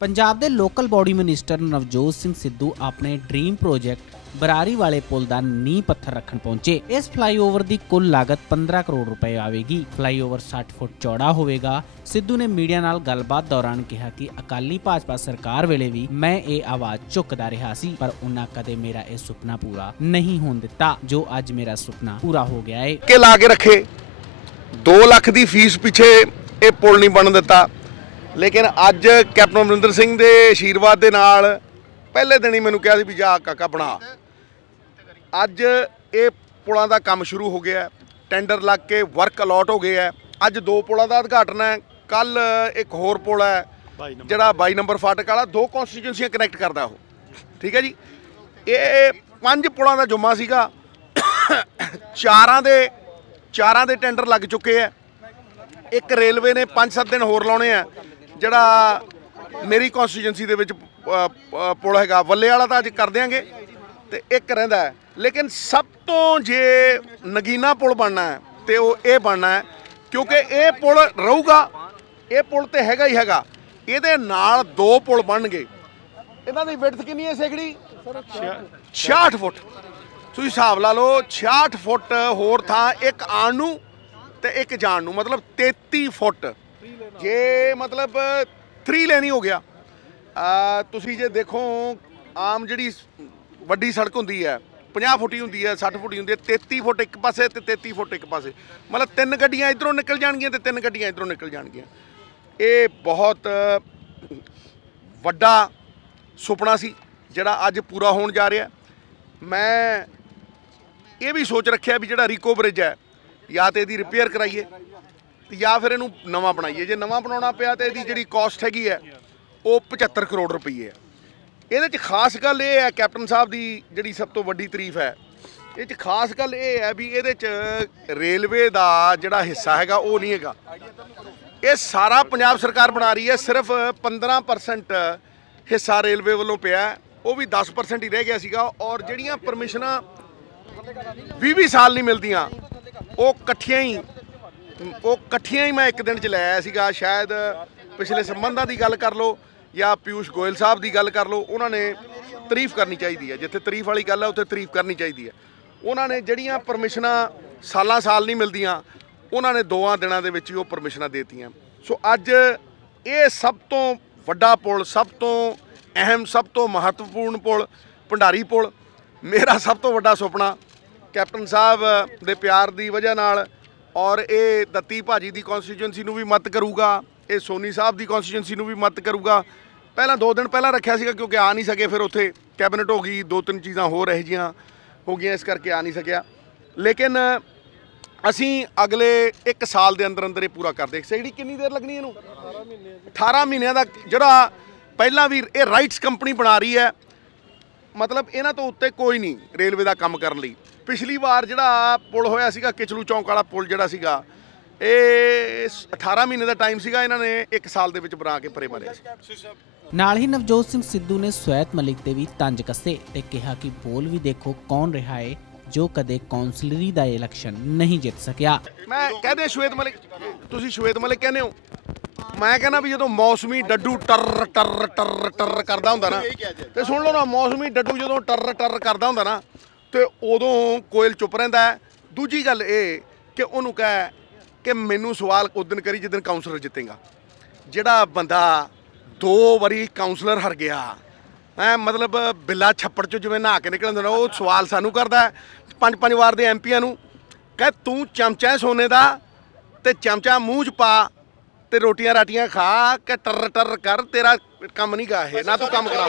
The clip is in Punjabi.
ਪੰਜਾਬ ਦੇ local body minister Navjot Singh Sidhu ਆਪਣੇ ਡ੍ਰੀਮ ਪ੍ਰੋਜੈਕਟ ਬਰਾਰੀ ਵਾਲੇ ਪੁਲ ਦਾ ਨੀਂਹ ਪੱਥਰ ਰੱਖਣ ਪਹੁੰਚੇ। ਇਸ ਫਲਾਈਓਵਰ ਦੀ ਕੁੱਲ ਲਾਗਤ 15 ਕਰੋੜ ਰੁਪਏ ਆਵੇਗੀ। ਫਲਾਈਓਵਰ 60 ਫੁੱਟ ਚੌੜਾ ਹੋਵੇਗਾ। ਸਿੱਧੂ ਨੇ ਮੀਡੀਆ ਨਾਲ ਗੱਲਬਾਤ ਦੌਰਾਨ ਕਿਹਾ ਕਿ ਅਕਾਲੀ ਭਾਜਪਾ ਸਰਕਾਰ ਵੇਲੇ ਵੀ ਮੈਂ ਇਹ ਆਵਾਜ਼ ਚੁੱਕਦਾ ਰਿਹਾ ਸੀ, ਪਰ ਉਹਨਾਂ ਕਦੇ ਮੇਰਾ ਇਹ ਸੁਪਨਾ ਪੂਰਾ ਨਹੀਂ ਹੋਣ ਦਿੱਤਾ, ਜੋ ਅੱਜ ਮੇਰਾ ਸੁਪਨਾ ਪੂਰਾ ਹੋ ਗਿਆ ਏ। ਕੇ ਲਾ ਕੇ ਰੱਖੇ। 2 ਲੱਖ ਦੀ ਫੀਸ ਪਿੱਛੇ ਇਹ ਪੁਲ ਨਹੀਂ ਬਣ ਦਿੱਤਾ। ਲੇਕਿਨ ਅੱਜ ਕੈਪਟਨ ਅਮਰਿੰਦਰ ਸਿੰਘ ਦੇ ਆਸ਼ੀਰਵਾਦ ਦੇ ਨਾਲ ਪਹਿਲੇ ਦਿਨ ਹੀ ਮੈਨੂੰ ਕਿਹਾ ਸੀ ਵੀ ਜਾ ਕਾਕਾ ਬਣਾ। ਅੱਜ ਇਹ ਪੁਲਾਂ ਦਾ ਕੰਮ ਸ਼ੁਰੂ ਹੋ ਗਿਆ। ਟੈਂਡਰ ਲੱਗ ਕੇ ਵਰਕ ਅਲਾਟ ਹੋ ਗਏ ਹੈ। ਅੱਜ ਦੋ ਪੁਲਾਂ ਦਾ ਉਦਘਾਟਨ ਹੈ। ਕੱਲ ਇੱਕ ਹੋਰ ਪੁਲ ਹੈ ਜਿਹੜਾ 22 ਨੰਬਰ ਫਾਟਕ ਵਾਲਾ ਦੋ ਕਨਸਟੀਟਿਊਂਸੀਆਂ ਕਨੈਕਟ ਕਰਦਾ ਉਹ। ਠੀਕ ਹੈ ਜੀ? ਇਹ ਪੰਜ ਪੁਲਾਂ ਦਾ ਜੁਮਾ ਸੀਗਾ। ਚਾਰਾਂ ਦੇ ਚਾਰਾਂ ਦੇ ਟੈਂਡਰ ਲੱਗ ਚੁੱਕੇ ਆ ਇੱਕ ਰੇਲਵੇ ਨੇ 5-7 ਦਿਨ ਹੋਰ ਲਾਉਣੇ ਆ ਜਿਹੜਾ ਮੇਰੀ ਕਨਸਟੀਟਿਊਂਸੀ ਦੇ ਵਿੱਚ ਪੁਲ ਹੈਗਾ, ਵੱਲੇ ਵਾਲਾ ਤਾਂ ਅੱਜ ਕਰ ਦਿਆਂਗੇ, ਤੇ ਇੱਕ ਰਹਿੰਦਾ ਲੇਕਿਨ ਸਭ ਤੋਂ ਜੇ ਨਗੀਨਾ ਪੁਲ ਬਣਨਾ ਹੈ, ਤੇ ਉਹ ਇਹ ਬਣਨਾ ਹੈ, ਕਿਉਂਕਿ ਇਹ ਪੁਲ ਰਹੂਗਾ, ਇਹ ਪੁਲ ਤੇ ਹੈਗਾ ਹੀ ਹੈਗਾ। ਇਹਦੇ ਨਾਲ ਦੋ ਪੁਲ ਬਣਨਗੇ। ਇਹਨਾਂ ਦੀ ਵਿਡਥ ਕਿੰਨੀ ਹੈ ਸੇਖੜੀ? 66 ਫੁੱਟ। ਤੁਸੀਂ ਹਿਸਾਬ ਲਾ ਲਓ 66 ਫੁੱਟ ਹੋਰ ਥਾਂ, ਇੱਕ ਆਣ ਨੂੰ ਤੇ ਇੱਕ ਜਾਣ ਨੂੰ ਮਤਲਬ 33 ਫੁੱਟ। ਜੇ ਮਤਲਬ 3 ਲੈਨ ਹੀ ਹੋ ਗਿਆ ਤੁਸੀਂ ਜੇ ਦੇਖੋ, ਆਮ ਜਿਹੜੀ ਵੱਡੀ ਸੜਕ ਹੁੰਦੀ ਹੈ 50 ਫੁੱਟ ਹੀ ਹੁੰਦੀ ਹੈ 60 ਫੁੱਟ ਹੀ ਹੁੰਦੀ ਹੈ 33 ਫੁੱਟ ਇੱਕ ਪਾਸੇ ਤੇ 33 ਫੁੱਟ ਇੱਕ ਪਾਸੇ। ਮਤਲਬ ਤਿੰਨ ਗੱਡੀਆਂ ਇਧਰੋਂ ਨਿਕਲ ਜਾਣਗੀਆਂ ਤੇ ਤਿੰਨ ਗੱਡੀਆਂ ਇਧਰੋਂ ਨਿਕਲ ਜਾਣਗੀਆਂ। ਇਹ ਬਹੁਤ, ਵੱਡਾ ਸੁਪਨਾ ਸੀ, ਜਿਹੜਾ ਅੱਜ ਪੂਰਾ ਹੋਣ ਜਾ ਰਿਹਾ। ਮੈਂ ਇਹ ਵੀ ਸੋਚ ਰੱਖਿਆ ਵੀ ਜਿਹੜਾ ਰੀਕੋ ਬ੍ਰਿਜ ਹੈ, ਜਾਂ ਤੇ ਇਹਦੀ ਰਿਪੇਅਰ ਕਰਾਈਏ। ਜਾਂ ਫਿਰ ਇਹਨੂੰ ਨਵਾਂ ਬਣਾਈਏ। ਜੇ ਨਵਾਂ ਬਣਾਉਣਾ ਪਿਆ ਤੇ ਇਹਦੀ ਜਿਹੜੀ ਕਾਸਟ ਹੈਗੀ ਹੈ, ਉਹ 75 ਕਰੋੜ ਰੁਪਏ ਹੈ। ਇਹਦੇ 'ਚ ਖਾਸ ਗੱਲ ਇਹ ਹੈ, ਕੈਪਟਨ ਸਾਹਿਬ ਦੀ ਜਿਹੜੀ ਸਭ ਤੋਂ ਵੱਡੀ ਤਾਰੀਫ ਹੈ, ਇਹ 'ਚ ਖਾਸ ਗੱਲ ਇਹ ਹੈ ਵੀ ਇਹਦੇ 'ਚ ਰੇਲਵੇ ਦਾ ਜਿਹੜਾ ਹਿੱਸਾ ਹੈਗਾ, ਉਹ ਨਹੀਂ ਹੈਗਾ। ਇਹ ਸਾਰਾ ਪੰਜਾਬ ਸਰਕਾਰ ਬਣਾ ਰਹੀ ਹੈ, ਸਿਰਫ 15% ਹਿੱਸਾ ਰੇਲਵੇ ਵੱਲੋਂ ਪਿਆ ਉਹ ਵੀ 10% ਹੀ ਰਹਿ ਗਿਆ ਸੀਗਾ ਔਰ ਜਿਹੜੀਆਂ ਪਰਮਿਸ਼ਨਾਂ 20-20 ਸਾਲ ਨਹੀਂ ਮਿਲਦੀਆਂ, ਉਹ ਇਕੱਠੀਆਂ ਹੀ ਉਹ ਇਕੱਠੀਆਂ ਹੀ ਮੈਂ ਇੱਕ ਦਿਨ ਚ ਲੈ ਆਇਆ ਸੀਗਾ, ਸ਼ਾਇਦ ਪਿਛਲੇ ਸੰਬੰਧਾਂ ਦੀ ਗੱਲ ਕਰ ਲਓ ਜਾਂ ਪਿਊਸ਼ ਗੋਇਲ ਸਾਹਿਬ ਦੀ ਗੱਲ ਕਰ ਲਓ, ਉਹਨਾਂ ਨੇ ਤਾਰੀਫ ਕਰਨੀ ਚਾਹੀਦੀ ਹੈ। ਜਿੱਥੇ ਤਾਰੀਫ ਵਾਲੀ ਗੱਲ ਹੈ ਉੱਥੇ ਤਾਰੀਫ ਕਰਨੀ ਚਾਹੀਦੀ ਹੈ। ਉਹਨਾਂ ਨੇ ਜਿਹੜੀਆਂ ਪਰਮਿਸ਼ਨਾਂ ਸਾਲਾਂ ਸਾਲ ਨਹੀਂ ਮਿਲਦੀਆਂ, ਉਹਨਾਂ ਨੇ ਦੋਆਂ ਦਿਨਾਂ ਦੇ ਵਿੱਚ ਹੀ ਉਹ ਪਰਮਿਸ਼ਨਾਂ ਦੇਤੀਆਂ। ਸੋ ਅੱਜ ਇਹ ਸਭ ਤੋਂ ਵੱਡਾ ਪੁਲ, ਸਭ ਤੋਂ ਅਹਿਮ, ਸਭ ਤੋਂ ਮਹੱਤਵਪੂਰਨ ਪੁਲ, ਭੰਡਾਰੀ ਪੁਲ, ਮੇਰਾ ਸਭ ਤੋਂ ਵੱਡਾ ਸੁਪਨਾ ਕੈਪਟਨ ਸਾਹਿਬ ਦੇ ਪਿਆਰ ਦੀ ਵਜ੍ਹਾ ਨਾਲ ਔਰ ਇਹ ਦੱਤੀ ਭਾਜੀ ਦੀ ਕਨਸਟੀਚੁਐਂਸੀ ਨੂੰ ਵੀ ਮਦਦ ਕਰੂਗਾ, ਇਹ ਸੋਨੀ ਸਾਹਿਬ ਦੀ ਕਨਸਟੀਚੁਐਂਸੀ ਨੂੰ ਵੀ ਮਦਦ ਕਰੂਗਾ। ਪਹਿਲਾਂ ਦੋ ਦਿਨ ਪਹਿਲਾਂ ਰੱਖਿਆ ਸੀਗਾ ਕਿਉਂਕਿ ਆ ਨਹੀਂ ਸਕੇ, ਫਿਰ ਉੱਥੇ ਕੈਬਨਿਟ ਹੋ ਗਈ, ਦੋ ਤਿੰਨ ਚੀਜ਼ਾਂ ਹੋਰ ਇਹੋ ਜਿਹੀਆਂ ਹੋ ਗਈਆਂ, ਇਸ ਕਰਕੇ ਆ ਨਹੀਂ ਸਕਿਆ। ਲੇਕਿਨ ਅਸੀਂ ਅਗਲੇ 1 ਸਾਲ ਦੇ ਅੰਦਰ ਅੰਦਰ ਇਹ ਪੂਰਾ ਕਰ ਦੇ ਸੇੜੀ ਕਿੰਨੀ ਦੇਰ ਲੱਗਣੀ ਇਹਨੂੰ? 18 ਮਹੀਨਿਆਂ ਦਾ ਜਿਹੜਾ ਪਹਿਲਾਂ ਵੀ ਇਹ ਰਾਈਟਸ ਕੰਪਨੀ ਬਣਾ ਰਹੀ ਹੈ। ਮਤਲਬ ਇਹਨਾਂ ਤੋਂ ਉੱਤੇ ਕੋਈ ਨਹੀਂ ਰੇਲਵੇ ਦਾ ਕੰਮ ਕਰਨ ਲਈ। ਪਿਛਲੀ ਵਾਰ ਜਿਹੜਾ ਪੁਲ ਹੋਇਆ ਸੀਗਾ ਕਿਚਲੂ ਚੌਂਕ ਵਾਲਾ ਪੁਲ ਜਿਹੜਾ ਸੀਗਾ ਇਹ 18 ਮਹੀਨੇ ਦਾ ਟਾਈਮ ਸੀਗਾ ਇਹਨਾਂ ਨੇ 1 ਸਾਲ ਦੇ ਵਿੱਚ ਬਣਾ ਕੇ ਪਰੇ ਮਾਰਿਆ ਸੀ। ਨਾਲ ਹੀ ਨਵਜੋਤ ਸਿੰਘ ਸਿੱਧੂ ਨੇ ਸਵੈਤ ਮਲਿਕ ਤੇ ਵੀ ਤੰਜ ਕੱਸੇ ਤੇ ਕਿਹਾ ਕਿ ਬੋਲ ਵੀ ਦੇਖੋ ਕੌਣ ਰਿਹਾ ਹੈ ਜੋ ਕਦੇ ਕੌਂਸਲਰੀ ਦਾ ਇਲੈਕਸ਼ਨ ਨਹੀਂ ਜਿੱਤ ਸਕਿਆ। ਮੈਂ ਕਹਦੇ ਸ਼ਵੇਤ ਮਲਿਕ ਤੁਸੀਂ ਸ਼ਵੇਤ ਮਲਿਕ ਕਹਿੰਦੇ ਹੋ? ਮੈਂ ਕਹਿੰਦਾ ਵੀ ਜਦੋਂ ਮੌਸਮੀ ਡੱਡੂ ਟਰ ਟਰ ਟਰ ਟਰ ਕਰਦਾ ਹੁੰਦਾ ਨਾ ਤੇ ਸੁਣ ਲਓ ਨਾ ਮੌਸਮੀ ਡੱਡੂ ਜਦੋਂ ਟਰ ਟਰ ਕਰਦਾ ਹੁੰਦਾ ਨਾ ਤੇ ਉਦੋਂ ਕੋਇਲ ਚੁੱਪ ਰਹਿੰਦਾ ਦੂਜੀ ਗੱਲ ਇਹ ਕਿ ਉਹਨੂੰ ਕਹੇ ਕਿ ਮੈਨੂੰ ਸਵਾਲ ਉਦੋਂ ਕਰੀ ਜਿਸ ਦਿਨ ਕਾਉਂਸਲਰ ਜਿੱਤੇਗਾ। ਜਿਹੜਾ ਬੰਦਾ ਦੋ ਵਾਰੀ ਕਾਉਂਸਲਰ ਹਰ ਗਿਆ ਐ ਮਤਲਬ ਬਿੱਲਾ ਛੱਪੜ ਚੋਂ ਜਿਵੇਂ ਨਹਾ ਕੇ ਨਿਕਲਣ ਹੁੰਦਾ ਨਾ ਉਹ ਸਵਾਲ ਸਾਨੂੰ ਕਰਦਾ ਪੰਜ ਪੰਜ ਵਾਰ ਦੇ ਐਮਪੀਆਂ ਨੂੰ। ਕਹੇ, ਤੂੰ ਚਮਚਾ ਹੈ ਸੋਨੇ ਦਾ ਤੇ ਚਮਚਾ ਮੂੰਹ 'ਚ ਪਾ ਤੇ ਰੋਟੀਆਂ ਰਾਟੀਆਂ ਖਾ ਕੇ ਟਰ ਟਰ ਕਰ, ਤੇਰਾ ਕੰਮ ਨਹੀਂ ਗਾ ਇਹ, ਨਾ ਤੂੰ ਕੰਮ ਕਰਾ।